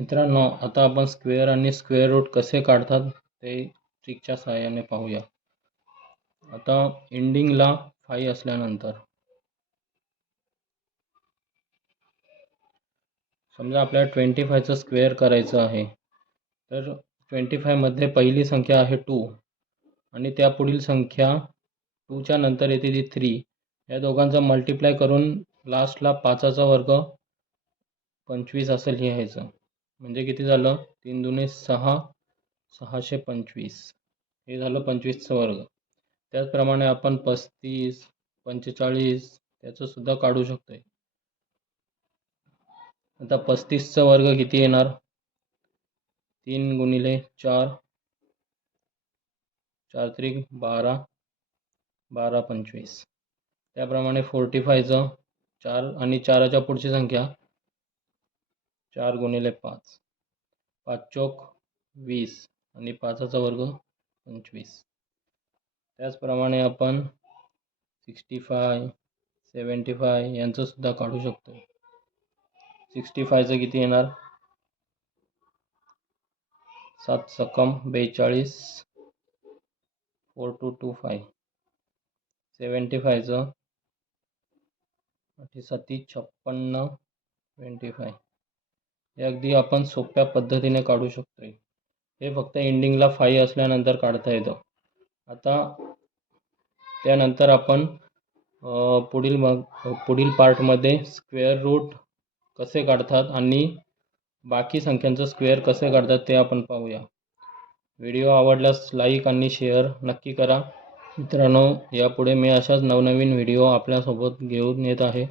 मित्रांनो, आता आपण स्क्वेअर आणि स्क्वेअर रूट कसे काढतात ते ट्रिकच्या सहाय्याने पाहूया. आता एंडिंगला 5 असल्यानंतर समजा आपल्याला 25चं स्क्वेअर करायचं आहे, तर 25 मध्ये पहिली संख्या आहे 2 आणि त्या पुढील संख्या 2च्या नंतर येते ती 3. या दोघांचा मल्टिप्लाय करून लास्टला 5चा वर्ग 25 असं लिहायचं. म्हणजे किती झालं? 3 दुणे 6, 625. हे झालं 25चा वर्ग. त्याचप्रमाणे आपण 35, 45 त्याचं सुद्धा काढू शकतोय. आता 35चा वर्ग किती येणार? 3 गुणिले 4, 4 त्रिक 12, 12 25. त्याप्रमाणे 45चं 4 आणि 4च्या पुढची संख्या 4 गुणिले 5, 5 चौक 20 आणि 5चा वर्ग 25. त्याचप्रमाणे आपण 65, 75 यांचं सुद्धा काढू शकतो. 65चं किती येणार? 7 सकम 42, 4225. 75चं 8 7 56, 25. हे अगदी आपण सोप्या पद्धतीने काढू शकतोय. हे फक्त एंडिंगला 5 असल्यानंतर काढता येतं. आता त्यानंतर आपण पुढील पार्टमध्ये स्क्वेअर रूट कसे काढतात आणि बाकी संख्यांचं स्क्वेअर कसे काढतात ते आपण पाहूया. व्हिडिओ आवडल्यास लाईक आणि शेअर नक्की करा. मित्रांनो, यापुढे मी अशाच नवनवीन व्हिडिओ आपल्यासोबत घेऊन येत आहे.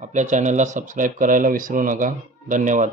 आपल्या चॅनलला सबस्क्राईब करायला विसरू नका. धन्यवाद.